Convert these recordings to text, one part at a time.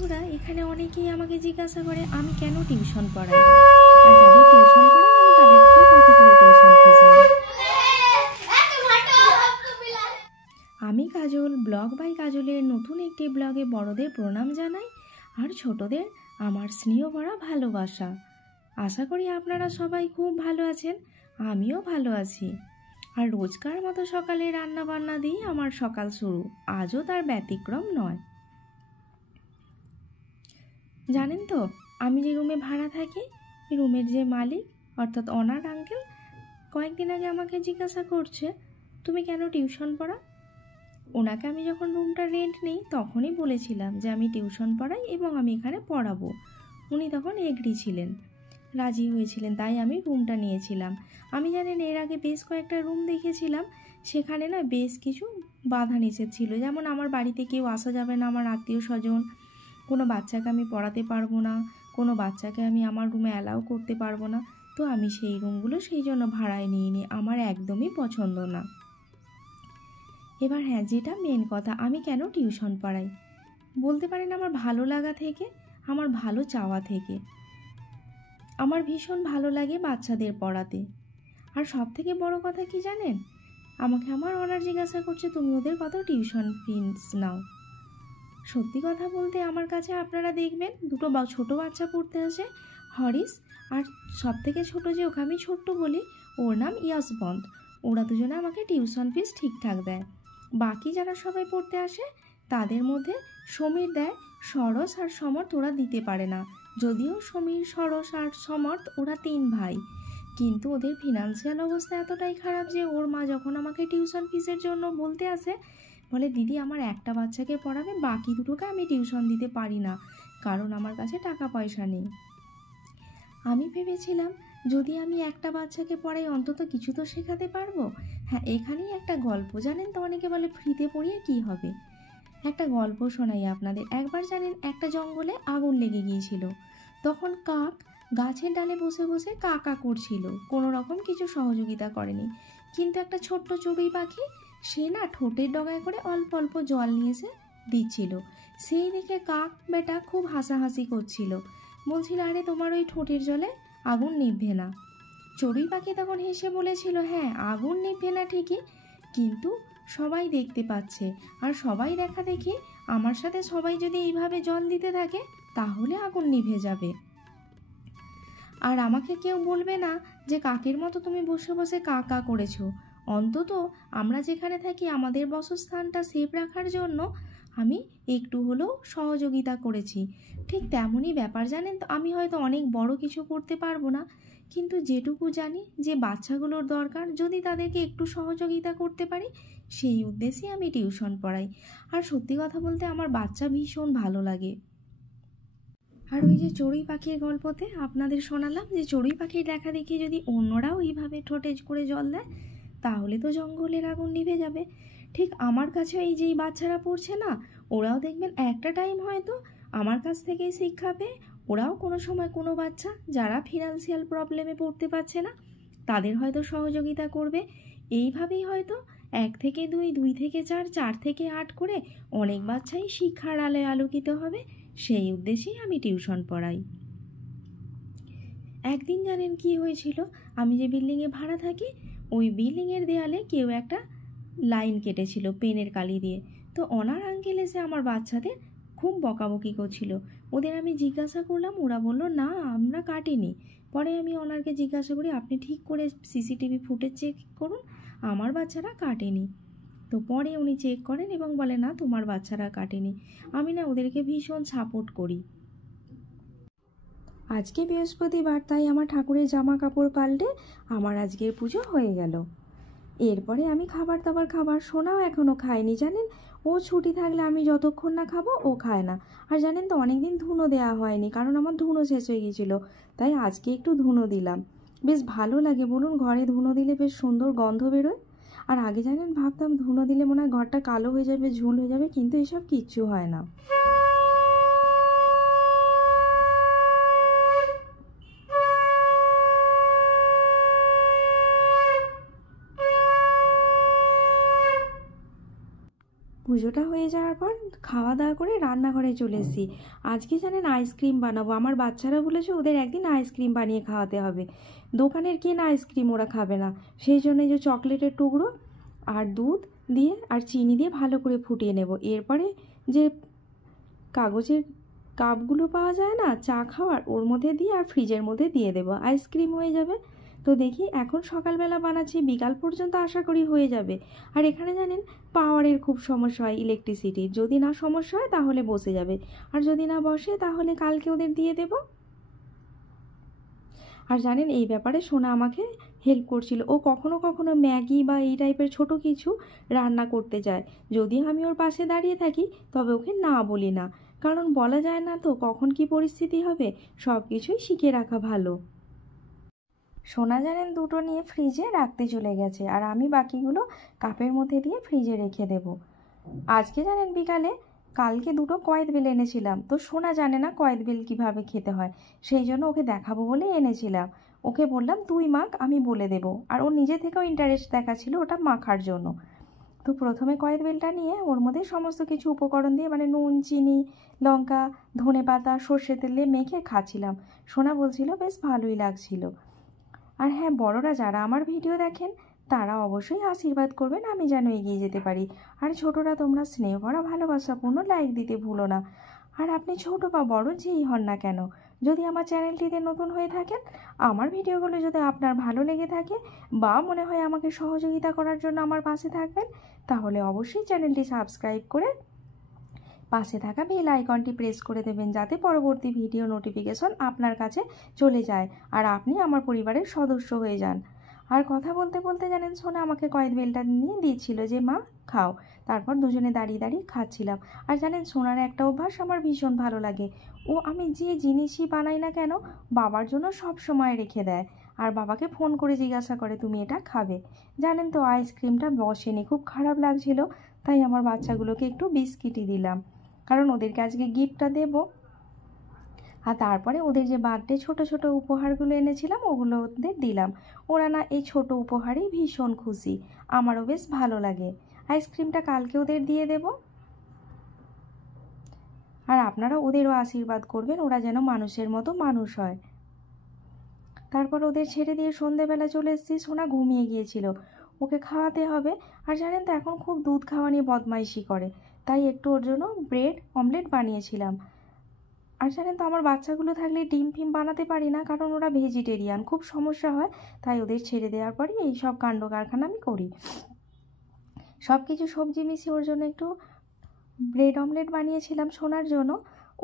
বন্ধুরা, এখানে অনেকেই আমাকে জিজ্ঞাসা করে আমি কেন টিউশন পড়াই, আর যাদের টিউশন পড়াই আমি তাদের থেকে কত করে টিউশন ফিস নিই। আমি কাজল, ব্লগ বাই কাজলের নতুন একটি ব্লগে বড়দের প্রণাম জানাই আর ছোটদের আমার স্নেহ ভরা ভালোবাসা। আশা করি আপনারা সবাই খুব ভালো আছেন, আমিও ভালো আছি। আর রোজকার মতো সকালে রান্না বান্না দিয়ে আমার সকাল শুরু, আজও তার ব্যতিক্রম নয়। জানেন তো, আমি যে রুমে ভাড়া থাকি, রুমের যে মালিক অর্থাৎ অনার আঙ্কেল কয়েকদিন আগে আমাকে জিজ্ঞাসা করছে তুমি কেন টিউশন পড়াও। ওনাকে আমি যখন রুমটা রেন্ট নিই তখনই বলেছিলাম যে আমি টিউশন পড়াই এবং আমি এখানে পড়াবো। উনি তখন এগ্রি ছিলেন, রাজি হয়েছিলেন, তাই আমি রুমটা নিয়েছিলাম। আমি জানেন এর আগে বেশ কয়েকটা রুম দেখেছিলাম, সেখানে না বেশ কিছু বাধা নিষেধ ছিল, যেমন আমার বাড়িতে কেউ আসা যাবে না, আমার আত্মীয় স্বজন, কোনো বাচ্চাকে আমি পড়াতে পারবো না, কোনো বাচ্চাকে আমি আমার রুমে অ্যালাউ করতে পারবো না। তো আমি সেই রুমগুলো সেই জন্য ভাড়ায় নিইনি, আমার একদমই পছন্দ না। এবার হ্যাঁ, যেটা মেন কথা, আমি কেন টিউশন পড়াই বলতে পারেন আমার ভালো লাগা থেকে, আমার ভালো চাওয়া থেকে। আমার ভীষণ ভালো লাগে বাচ্চাদের পড়াতে। আর সব থেকে বড় কথা কি জানেন, আমাকে আমার অনার জিজ্ঞাসা করছে তুমি ওদের কত টিউশন ফিস নাও। সত্যি কথা বলতে আমার কাছে আপনারা দেখবেন দুটো ছোট বাচ্চা পড়তে আসে, হরিশ আর সব থেকে ছোটো যে ওকে আমি ছোট্ট বলি, ওর নাম ইয়াসবন্ত। ওরা দুজনে আমাকে টিউশন ফিস ঠিকঠাক দেয়। বাকি যারা সবাই পড়তে আসে তাদের মধ্যে সমীর দেয়, সরস আর সমর্থ ওরা দিতে পারে না। যদিও সমীর, সরস আর সমর্থ ওরা 3 ভাই, কিন্তু ওদের ফিনান্সিয়াল অবস্থা এতটাই খারাপ যে ওর মা যখন আমাকে টিউশন ফিসের জন্য বলতে আসে বলে দিদি আমার একটা বাচ্চাকে পড়াবে, বাকি দুটোকে আমি টিউশন দিতে পারি না কারণ আমার কাছে টাকা পয়সা নেই। আমি ভেবেছিলাম যদি আমি একটা বাচ্চাকে পড়াই অন্তত কিছু তো শেখাতে পারবো। হ্যাঁ, এখানেই একটা গল্প, জানেন তো অনেকে বলে ফ্রিতে পড়িয়ে কি হবে, একটা গল্প শোনাই আপনাদের। একবার জানেন একটা জঙ্গলে আগুন লেগে গিয়েছিল, তখন কাক গাছের ডালে বসে বসে কাকা করছিল, কোনো রকম কিছু সহযোগিতা করেনি। কিন্তু একটা ছোট্ট চড়ুই পাখি, সে না ঠোঁটের ডগায় করে অল্প অল্প জল নিয়ে এসে দিচ্ছিল। সেই দেখে কাক বেটা খুব হাসাহাসি করছিল, বলছিল আরে তোমার ওই ঠোঁটের জলে আগুন নিভবে না। চড়ুই পাখি তখন হেসে বলেছিল হ্যাঁ আগুন নিভবে না ঠিকই, কিন্তু সবাই দেখতে পাচ্ছে, আর সবাই দেখা দেখি আমার সাথে সবাই যদি এইভাবে জল দিতে থাকে তাহলে আগুন নিভে যাবে। আর আমাকে কেউ বলবে না যে কাকের মতো তুমি বসে বসে কা কা করেছো। অন্তত আমরা যেখানে থাকি আমাদের বাসস্থানটা সেফ রাখার জন্য আমি একটু হলেও সহযোগিতা করেছি। ঠিক তেমনই ব্যাপার, জানেন তো আমি হয়তো অনেক বড় কিছু করতে পারবো না, কিন্তু যেটুকু জানি যে বাচ্চাগুলোর দরকার, যদি তাদেরকে একটু সহযোগিতা করতে পারি সেই উদ্দেশ্যে আমি টিউশন পড়াই। আর সত্যি কথা বলতে আমার বাচ্চা ভীষণ ভালো লাগে। আর ওই যে চড়ুই পাখির গল্পতে আপনাদের শোনালাম যে চড়ুই পাখির দেখা দেখি যদি অন্যরাও এইভাবে ঠোঁটে করে জল দেয় তাহলে তো জঙ্গলের আগুন নিভে যাবে। ঠিক আমার কাছে এই যেই বাচ্চারা পড়ছে না, ওরাও দেখবেন একটা টাইম হয়তো আমার কাছ থেকেই শিক্ষা পেয়ে ওরাও কোনো সময় কোনো বাচ্চা যারা ফিনান্সিয়াল প্রবলেমে পড়তে পারছে না তাদের হয়তো সহযোগিতা করবে। এইভাবেই হয়তো 1 থেকে 2, 2 থেকে 4, 4 থেকে 8 করে অনেক বাচ্চাই শিক্ষার আলোয় আলোকিত হবে। সেই উদ্দেশ্যেই আমি টিউশন পড়াই। একদিন জানেন কি হয়েছিল, আমি যে বিল্ডিংয়ে ভাড়া থাকি ওই বিল্ডিংয়ের দেয়ালে কেউ একটা লাইন কেটেছিল পেনের কালি দিয়ে। তো অনার আঙ্কেল এসে আমার বাচ্চাদের খুব বকাবকি করছিল। ওদের আমি জিজ্ঞাসা করলাম, ওরা বলল না আমরা কাটিনি। পরে আমি ওনারকে জিজ্ঞাসা করি আপনি ঠিক করে সিসিটিভি ফুটেজ চেক করুন, আমার বাচ্চারা কাটেনি। তো পরে উনি চেক করেন এবং বলে না তোমার বাচ্চারা কাটেনি। আমি না ওদেরকে ভীষণ সাপোর্ট করি। আজকে বৃহস্পতিবার, তাই আমার ঠাকুরের জামা কাপড় পাল্টে আমার আজকের পুজো হয়ে গেল। এরপরে আমি খাবার সোনাও এখনও খায়নি, জানেন ও ছুটি থাকলে আমি যতক্ষণ না খাবো ও খায় না। আর জানেন তো অনেকদিন ধুনো দেওয়া হয়নি কারণ আমার ধুনো শেষ হয়ে গিয়েছিলো, তাই আজকে একটু ধুনো দিলাম। বেশ ভালো লাগে বলুন, ঘরে ধুনো দিলে বেশ সুন্দর গন্ধ বেরোয়। আর আগে জানেন ভাবতাম ধুনো দিলে মনে হয় ঘরটা কালো হয়ে যাবে, ঝুল হয়ে যাবে, কিন্তু এসব কিচ্ছু হয় না। পুজোটা হয়ে যাওয়ার পর খাওয়া দাওয়া করে রান্নাঘরে চলে এসেছি। আজকে জানেন আইসক্রিম বানাবো। আমার বাচ্চারা বলেছে ওদের একদিন আইসক্রিম বানিয়ে খাওয়াতে হবে। দোকানের কেনা আইসক্রিম ওরা খাবে না, সেই জন্য যে চকলেটের টুকরো আর দুধ দিয়ে আর চিনি দিয়ে ভালো করে ফুটিয়ে নেব। এরপরে যে কাগজের কাপগুলো পাওয়া যায় না চা খাওয়ার, ওর মধ্যে দিয়ে আর ফ্রিজের মধ্যে দিয়ে দেবো, আইসক্রিম হয়ে যাবে। তো দেখি, এখন সকালবেলা বানাচ্ছি, বিকাল পর্যন্ত আশা করি হয়ে যাবে। আর এখানে জানেন পাওয়ারের খুব সমস্যা হয়, ইলেকট্রিসিটির। যদি না সমস্যা হয় তাহলে বসে যাবে, আর যদি না বসে তাহলে কালকে ওদের দিয়ে দেব। আর জানেন এই ব্যাপারে সোনা আমাকে হেল্প করছিল। ও কখনো কখনো ম্যাগি বা এই টাইপের ছোট কিছু রান্না করতে যায়। যদি আমি ওর পাশে দাঁড়িয়ে থাকি তবে ওকে না বলি না, কারণ বলা যায় না তো কখন কি পরিস্থিতি হবে। সব কিছুই শিখে রাখা ভালো। সোনা জানেন দুটো নিয়ে ফ্রিজে রাখতে চলে গেছে, আর আমি বাকিগুলো কাপের মধ্যে দিয়ে ফ্রিজে রেখে দেব। আজকে জানেন বিকালে, কালকে দুটো কয়েদ বেল এনেছিলাম, তো সোনা জানে না কয়েদ বেল কীভাবে খেতে হয়, সেই জন্য ওকে দেখাবো বলে এনেছিলাম। ওকে বললাম তুই মাখ, আমি বলে দেব। আর ও নিজে থেকেও ইন্টারেস্ট দেখাচ্ছিল ওটা মাখার জন্য। তো প্রথমে কয়েদ বেলটা নিয়ে ওর মধ্যে সমস্ত কিছু উপকরণ দিয়ে, মানে নুন, চিনি, লঙ্কা, ধনেপাতা, সর্ষে তেল দিয়ে মেখে খাচ্ছিলাম। সোনা বলছিল বেশ ভালোই লাগছিল। আর হ্যাঁ, বড়রা যারা আমার ভিডিও দেখেন তারা অবশ্যই আশীর্বাদ করবেন আমি যেন এগিয়ে যেতে পারি। আর ছোটরা তোমরা স্নেহ ভরা ভালোবাসাপূর্ণ লাইক দিতে ভুলো না। আর আপনি ছোট বা বড় যেই হন না কেন, যদি আমার চ্যানেলটিতে নতুন হয়ে থাকেন, আমার ভিডিওগুলো যদি আপনার ভালো লেগে থাকে বা মনে হয় আমাকে সহযোগিতা করার জন্য আমার পাশে থাকবেন, তাহলে অবশ্যই চ্যানেলটি সাবস্ক্রাইব করে পাশে থাকা বেল আইকনটি প্রেস করে দেবেন, যাতে পরবর্তী ভিডিও নোটিফিকেশন আপনার কাছে চলে যায় আর আপনি আমার পরিবারের সদস্য হয়ে যান। আর কথা বলতে বলতে জানেন সোনা আমাকে কয়েদ বেলটা নিয়ে দিয়েছিল যে মা খাও। তারপর দুজনে দাঁড়িয়ে দাঁড়িয়ে খাচ্ছিলাম। আর জানেন সোনার একটা অভ্যাস আমার ভীষণ ভালো লাগে, ও আমি যে জিনিসই বানাই না কেন বাবার জন্য সব সময় রেখে দেয়, আর বাবাকে ফোন করে জিজ্ঞাসা করে তুমি এটা খাবে। জানেন তো আইসক্রিমটা বসেনি, খুব খারাপ লাগছিল, তাই আমার বাচ্চাগুলোকে একটু বিস্কিটই দিলাম, কারণ ওদেরকে আজকে গিফটটা দেব। আর তারপরে ওদের যে বার্থডে ছোট ছোট উপহারগুলো এনেছিলাম ওগুলো ওদের দিলাম। ওরা না এই ছোট উপহারেই ভীষণ খুশি, আমারও বেশ ভালো লাগে। আইসক্রিমটা কালকে ওদের দিয়ে দেব। আর আপনারা ওদেরও আশীর্বাদ করবেন, ওরা যেন মানুষের মতো মানুষ হয়। তারপর ওদের ছেড়ে দিয়ে সন্ধেবেলা চলে এসেছি। সোনা ঘুমিয়ে গিয়েছিল, ওকে খাওয়াতে হবে। আর জানেন তো এখন খুব দুধ খাওয়া নিয়ে বদমাইশি করে, তাই একটু ওর জন্য ব্রেড অমলেট বানিয়েছিলাম। আর জানেন তো আমার বাচ্চাগুলো থাকলে ডিম ফিম বানাতে পারি না, কারণ ওরা ভেজিটেরিয়ান, খুব সমস্যা হয়। তাই ওদের ছেড়ে দেওয়ার পরে এই সব কাণ্ড কারখানা আমি করি। সব কিছু সবজি মিশিয়ে ওর জন্য একটু ব্রেড অমলেট বানিয়েছিলাম সোনার জন্য।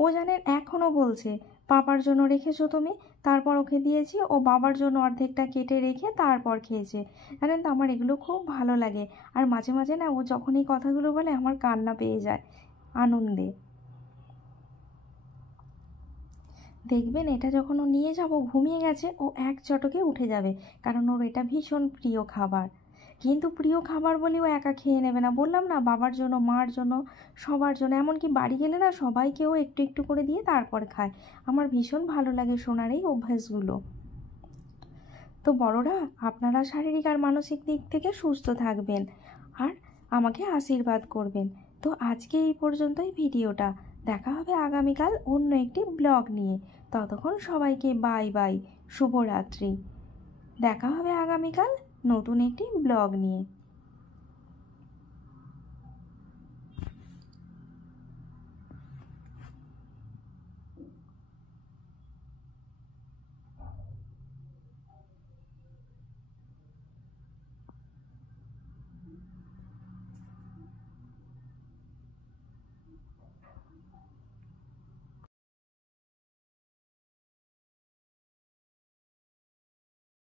ও জানেন এখনও বলছে পাপার জন্য রেখেছো তুমি, তারপর ওকে দিয়েছি, ও বাবার জন্য অর্ধেকটা কেটে রেখে তারপর খেয়েছে। জানেন তো আমার এগুলো খুব ভালো লাগে। আর মাঝে মাঝে না ও যখন এই কথাগুলো বলে আমার কান্না পেয়ে যায় আনন্দে। দেখবেন এটা যখন ও নিয়ে যাব ঘুমিয়ে গেছে, ও এক চটকে উঠে যাবে, কারণ ওর এটা ভীষণ প্রিয় খাবার। কিন্তু প্রিয় খাবার বলে ও একা খেয়ে নেবে না, বললাম না বাবার জন্য, মার জন্য, সবার জন্য। এমনকি বাড়ি গেলে না সবাইকেও একটু একটু করে দিয়ে তারপর খায়। আমার ভীষণ ভালো লাগে সোনার এই অভ্যাসগুলো। তো বড়রা, আপনারা শারীরিক আর মানসিক দিক থেকে সুস্থ থাকবেন আর আমাকে আশীর্বাদ করবেন। তো আজকে এই পর্যন্তই ভিডিওটা, দেখা হবে আগামীকাল অন্য একটি ব্লগ নিয়ে। ততক্ষণ সবাইকে বাই বাই, শুভরাত্রি। দেখা হবে আগামীকাল নতুন একটি ব্লগ নিয়ে।